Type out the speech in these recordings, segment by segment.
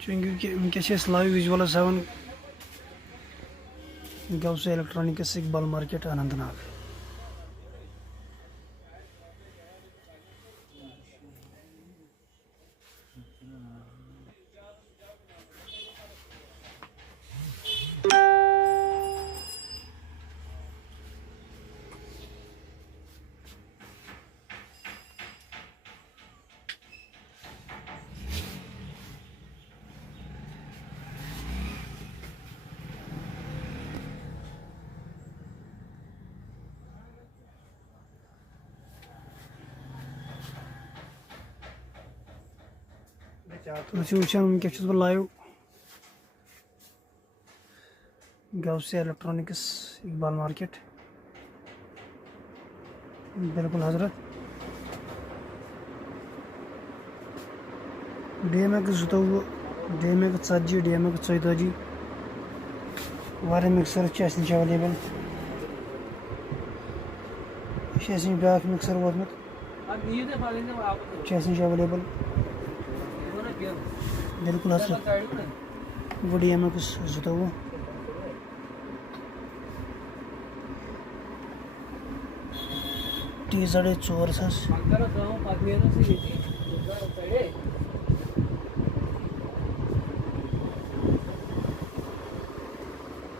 चूँकि वनकस live visual हान Ghause electronics Iqbal market Anantnag. वुचान वनकस बह live Ghause electronics Iqbal market बिल्कुल हजरत DMX 12 DMX 40 DMX 14 वारिया मिक्सर नश अवेलेबल ब्या मिक्सर वोतमुत नश अवेलेबल बिल्कुल हजरत वो DMX 12 TZ 4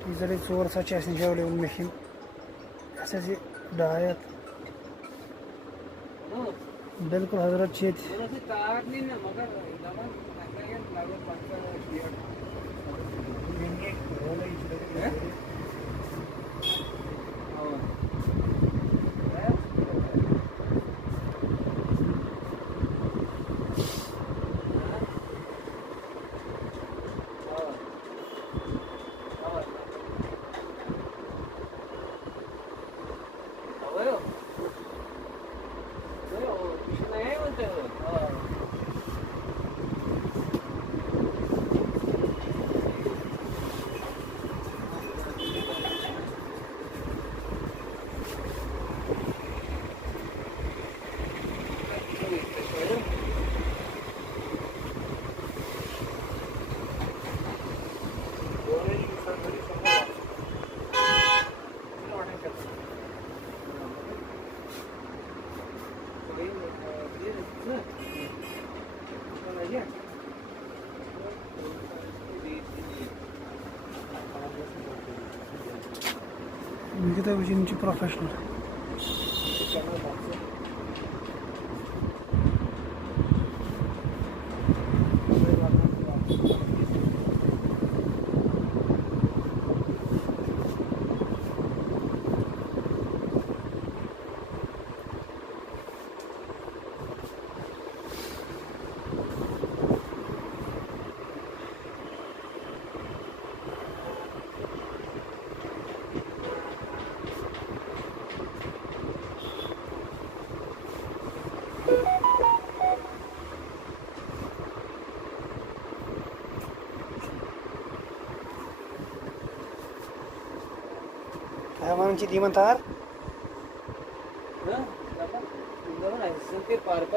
TZ 4 नश अवेलेबल मशीन डायत बिल्कुल हजरत प्रोफेशनल वन तीन तार पार्क